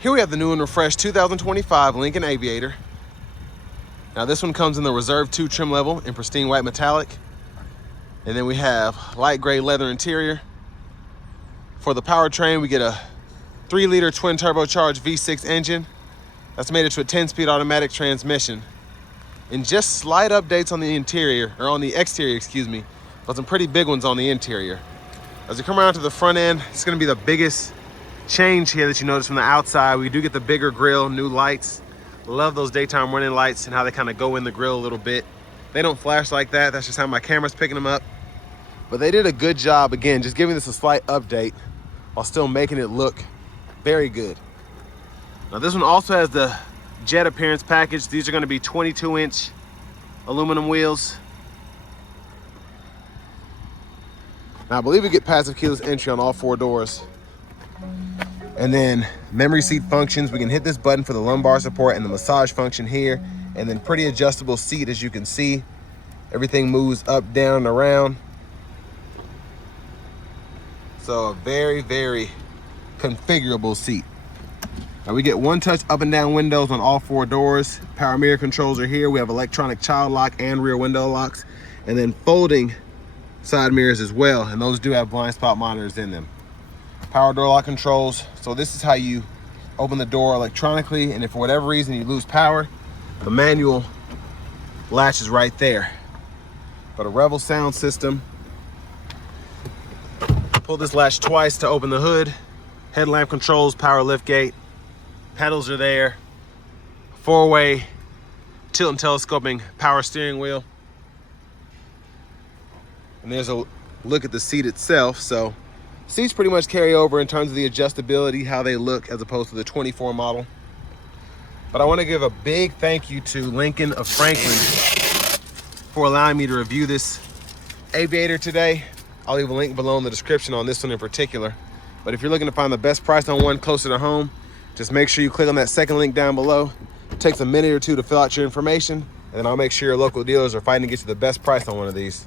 Here we have the new and refreshed 2025 Lincoln Aviator. Now this one comes in the Reserve 2 trim level in pristine white metallic. And then we have light gray leather interior. For the powertrain, we get a 3-liter twin turbocharged V6 engine. That's made it to a 10-speed automatic transmission. And just slight updates on the interior, or on the exterior, excuse me, but some pretty big ones on the interior. As we come around to the front end, it's gonna be the biggest change here that you notice from the outside. We do get the bigger grille, new lights. Love those daytime running lights and how they kind of go in the grill a little bit. They don't flash like that. That's just how my camera's picking them up. But they did a good job, again, just giving this a slight update while still making it look very good. Now this one also has the jet appearance package. These are going to be 22-inch aluminum wheels. Now I believe we get passive keyless entry on all 4 doors. And then memory seat functions. We can hit this button for the lumbar support and the massage function here. And then pretty adjustable seat, as you can see. Everything moves up, down, and around. So a very, very configurable seat. Now we get one-touch up and down windows on all 4 doors. Power mirror controls are here. We have electronic child lock and rear window locks. And then folding side mirrors as well. And those do have blind spot monitors in them. Power door lock controls. So this is how you open the door electronically, and if for whatever reason you lose power, the manual latch is right there. Got a Revel sound system. Pull this latch twice to open the hood. Headlamp controls, power lift gate. Pedals are there. 4-way tilt and telescoping power steering wheel. And there's a look at the seat itself. So seats pretty much carry over in terms of the adjustability, how they look as opposed to the 24 model. But I want to give a big thank you to Lincoln of Franklin for allowing me to review this Aviator today. I'll leave a link below in the description on this one in particular. But if you're looking to find the best price on one closer to home, just make sure you click on that second link down below. It takes a minute or two to fill out your information, and then I'll make sure your local dealers are fighting to get you the best price on one of these.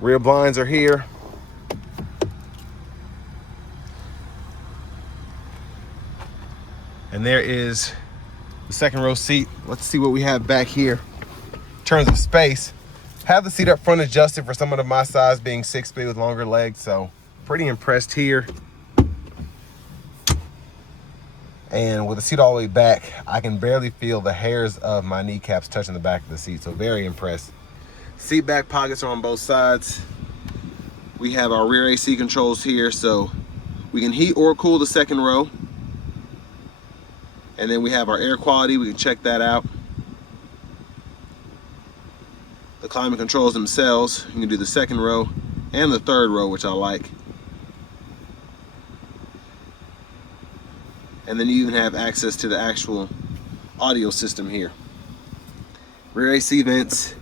Rear blinds are here. And there is the second row seat. Let's see what we have back here in terms of space. Have the seat up front adjusted for someone of my size, being 6'3" with longer legs, so pretty impressed here. And with the seat all the way back, I can barely feel the hairs of my kneecaps touching the back of the seat, so very impressed. Seat back pockets are on both sides. We have our rear AC controls here, so we can heat or cool the second row. And then we have our air quality, we can check that out. The climate controls themselves, you can do the second row and the third row, which I like. And then you even have access to the actual audio system here. Rear AC vents,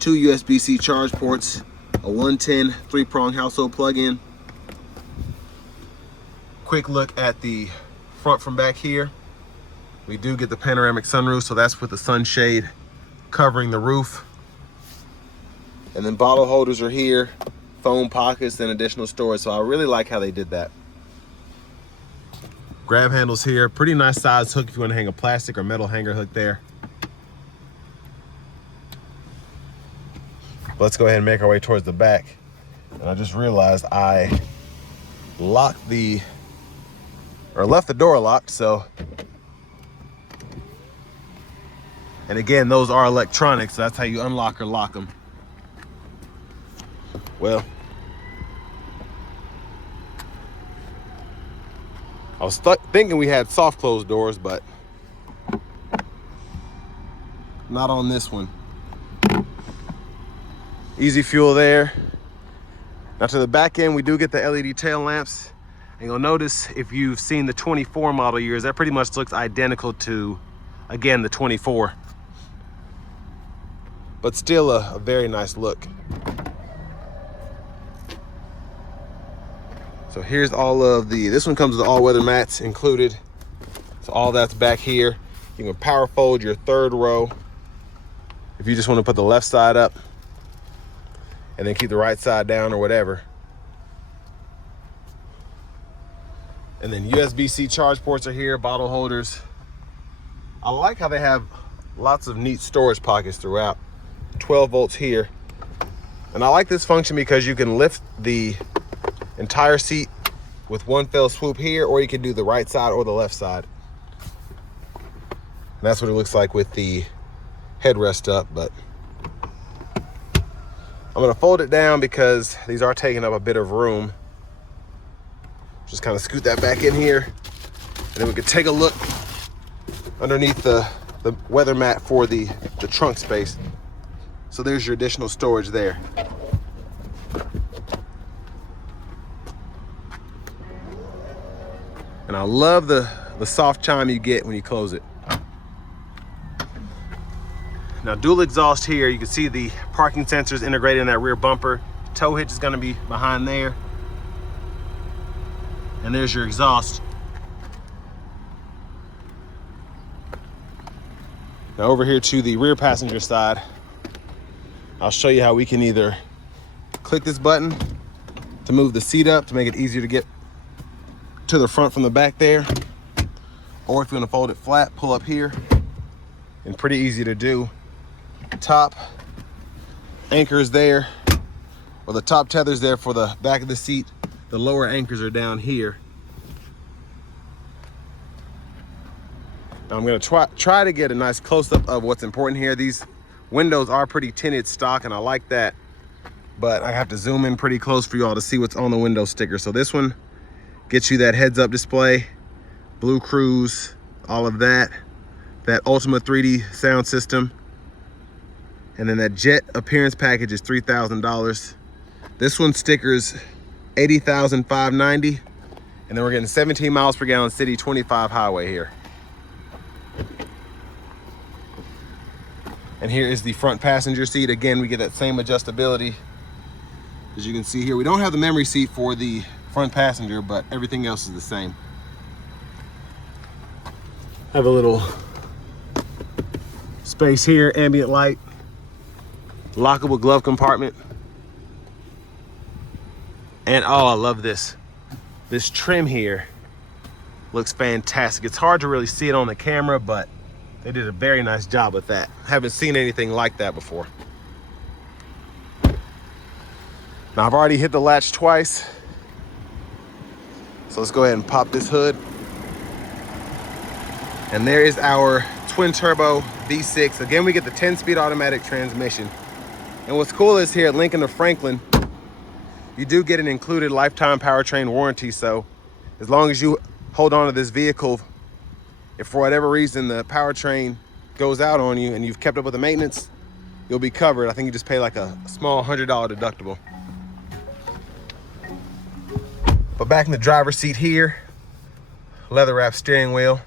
2 USB-C charge ports, a 110 3-prong household plug-in. Quick look at the front from back here. We do get the panoramic sunroof, so that's with the sunshade covering the roof. And then bottle holders are here, phone pockets, and additional storage. So I really like how they did that. Grab handles here, pretty nice size hook if you want to hang a plastic or metal hanger hook there. Let's go ahead and make our way towards the back. And I just realized I left the door locked, so. And again, those are electronic, so that's how you unlock or lock them. Well, I was thinking we had soft closed doors, but not on this one. Easy fuel there. Now to the back end, we do get the LED tail lamps. And you'll notice if you've seen the 24 model years, that pretty much looks identical to, again, the 24. But still a very nice look. So here's all of this one comes with all-weather mats included. So all that's back here. You can power fold your third row if you just want to put the left side up and then keep the right side down or whatever. And then USB-C charge ports are here, bottle holders. I like how they have lots of neat storage pockets throughout. 12 volts here. And I like this function because you can lift the entire seat with one fell swoop here, or you can do the right side or the left side. And that's what it looks like with the headrest up, but I'm gonna fold it down because these are taking up a bit of room. Just kind of scoot that back in here, and then we could take a look underneath the weather mat for the trunk space. So there's your additional storage there. And I love the soft chime you get when you close it. Now, dual exhaust here, you can see the parking sensors integrated in that rear bumper. Tow hitch is gonna be behind there. And there's your exhaust. Now over here to the rear passenger side, I'll show you how we can either click this button to move the seat up to make it easier to get to the front from the back there. Or if you want to fold it flat, pull up here, and pretty easy to do. Top anchors there, or the top tether's there for the back of the seat. The lower anchors are down here. Now I'm gonna try to get a nice close-up of what's important here. These windows are pretty tinted stock, and I like that, but I have to zoom in pretty close for you all to see what's on the window sticker. So this one gets you that heads-up display, Blue Cruise, all of that, that Ultima 3D sound system, and then that Jet appearance package is $3,000. This one stickers $80,590, and then we're getting 17 miles per gallon city, 25 highway here. And here is the front passenger seat. Again, we get that same adjustability. As you can see here, we don't have the memory seat for the front passenger, but everything else is the same. Have a little space here, ambient light, lockable glove compartment. And oh, I love this. This trim here looks fantastic. It's hard to really see it on the camera, but they did a very nice job with that. Haven't seen anything like that before. Now I've already hit the latch twice. So let's go ahead and pop this hood. And there is our twin turbo V6. Again, we get the 10-speed automatic transmission. And what's cool is here at Lincoln of Franklin, you do get an included lifetime powertrain warranty. So as long as you hold on to this vehicle, if for whatever reason the powertrain goes out on you and you've kept up with the maintenance, you'll be covered. I think you just pay like a small $100 deductible. But back in the driver's seat here, leather wrap steering wheel,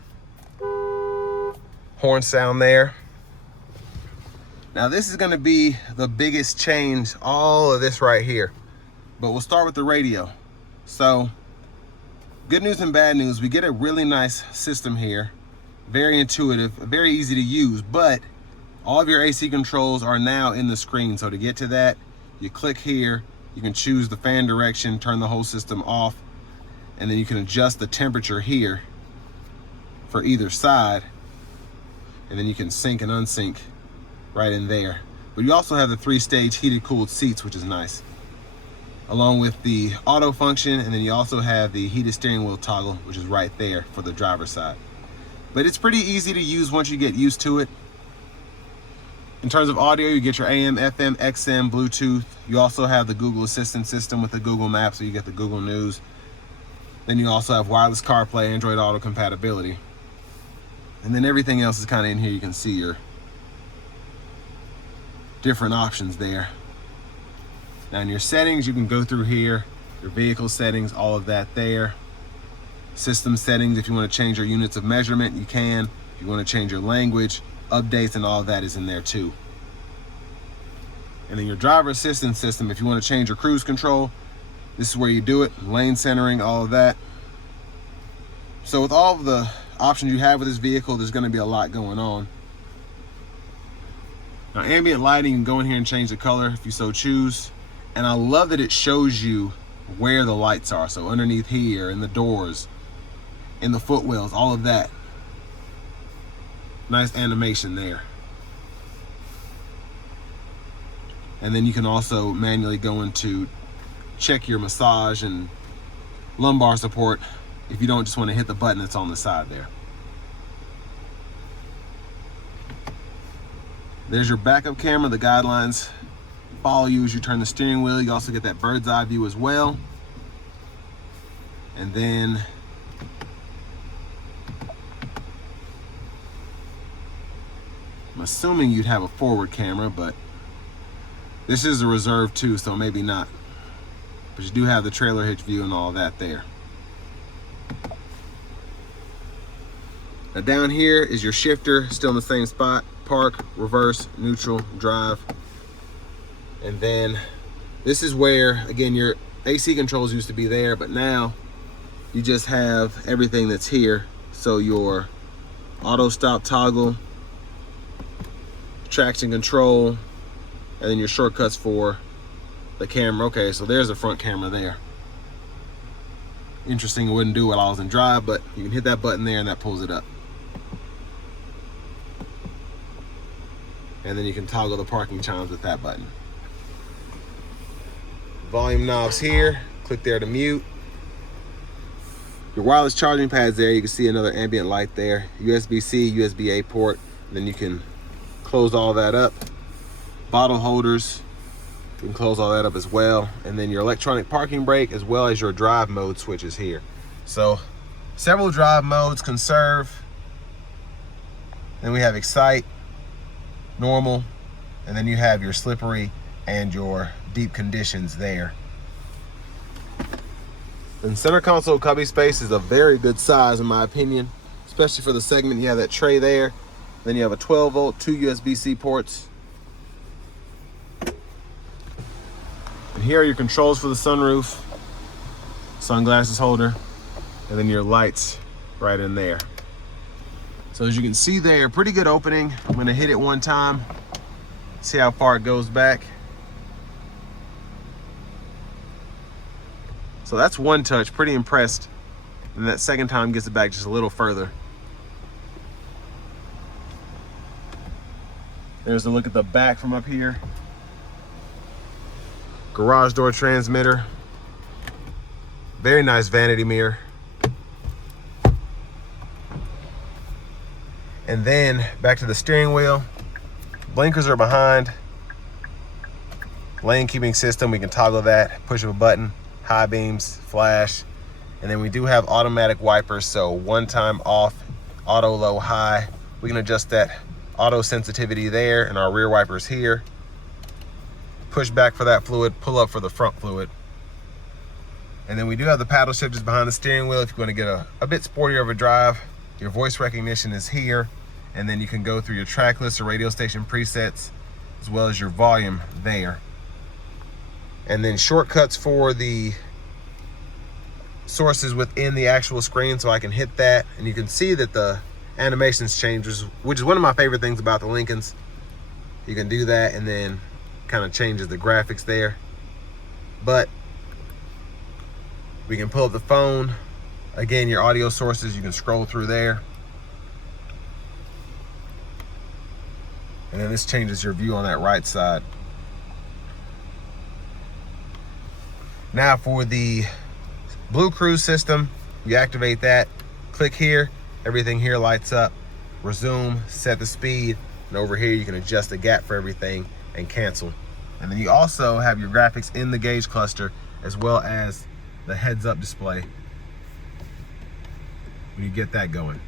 horn sound there. Now this is gonna be the biggest change, all of this right here. But we'll start with the radio. So, good news and bad news, we get a really nice system here. Very intuitive, very easy to use, but all of your AC controls are now in the screen. So to get to that, you click here, you can choose the fan direction, turn the whole system off, and then you can adjust the temperature here for either side, and then you can sync and unsync right in there. But you also have the 3-stage heated cooled seats, which is nice, along with the auto function, and then you also have the heated steering wheel toggle, which is right there for the driver's side. But it's pretty easy to use once you get used to it. In terms of audio, you get your AM, FM, XM, Bluetooth. You also have the Google Assistant system with the Google Maps, so you get the Google News. Then you also have wireless CarPlay, Android Auto compatibility. And then everything else is kind of in here. You can see your different options there. Now in your settings, you can go through here, your vehicle settings, all of that there. System settings, if you want to change your units of measurement, you can. If you want to change your language, updates, and all of that is in there too. And then your driver assistance system, if you want to change your cruise control, this is where you do it. Lane centering, all of that. So with all of the options you have with this vehicle, there's going to be a lot going on. Now ambient lighting, you can go in here and change the color if you so choose. And I love that it shows you where the lights are. So underneath here, in the doors, and the footwells, all of that. Nice animation there. And then you can also manually go into check your massage and lumbar support if you don't just want to hit the button that's on the side there. There's your backup camera. The guidelines follow you as you turn the steering wheel. You also get that bird's eye view as well. And then I'm assuming you'd have a forward camera, but this is a reserve too, so maybe not. But you do have the trailer hitch view and all that there. Now down here is your shifter, still in the same spot. Park, reverse, neutral, drive. And then this is where, again, your AC controls used to be there, but now you just have everything that's here. So your auto stop toggle, traction control, and then your shortcuts for the camera. Okay, so there's the front camera there. Interesting, it wouldn't do it while I was in drive, but you can hit that button there and that pulls it up. And then you can toggle the parking chimes with that button. Volume knobs here, click there to mute. Your wireless charging pads there, you can see another ambient light there. USB-C, USB-A port, and then you can close all that up. Bottle holders, you can close all that up as well. And then your electronic parking brake as well as your drive mode switches here. So several drive modes: conserve, then we have excite, normal, and then you have your slippery and your deep conditions there. And center console cubby space is a very good size in my opinion, especially for the segment. You have that tray there, then you have a 12 volt, 2 USB-C ports. And here are your controls for the sunroof, sunglasses holder, and then your lights right in there. So as you can see there, pretty good opening. I'm gonna hit it one time, see how far it goes back. So that's one touch, pretty impressed. And that second time gets it back just a little further. There's a look at the back from up here. Garage door transmitter. Very nice vanity mirror. And then back to the steering wheel. Blinkers are behind. Lane keeping system, we can toggle that, push of a button. High beams, flash, and then we do have automatic wipers, so one time off, auto, low, high. We can adjust that auto sensitivity there, and our rear wipers here. Push back for that fluid, pull up for the front fluid. And then we do have the paddle shifters behind the steering wheel if you want to get a bit sportier of a drive. Your voice recognition is here, and then you can go through your track list or radio station presets, as well as your volume there. And then shortcuts for the sources within the actual screen, so I can hit that and you can see that the animations changes, which is one of my favorite things about the Lincolns. You can do that and then kind of changes the graphics there. But we can pull up the phone. Again, your audio sources, you can scroll through there. And then this changes your view on that right side. Now for the Blue Cruise system, you activate that, click here, everything here lights up, resume, set the speed, and over here you can adjust the gap for everything and cancel. And then you also have your graphics in the gauge cluster as well as the heads-up display when you get that going.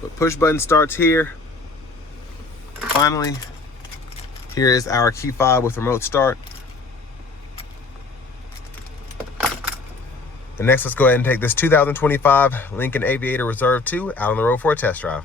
But push button starts here. Finally, here is our key fob with remote start. And next, let's go ahead and take this 2025 Lincoln Aviator Reserve 2 out on the road for a test drive.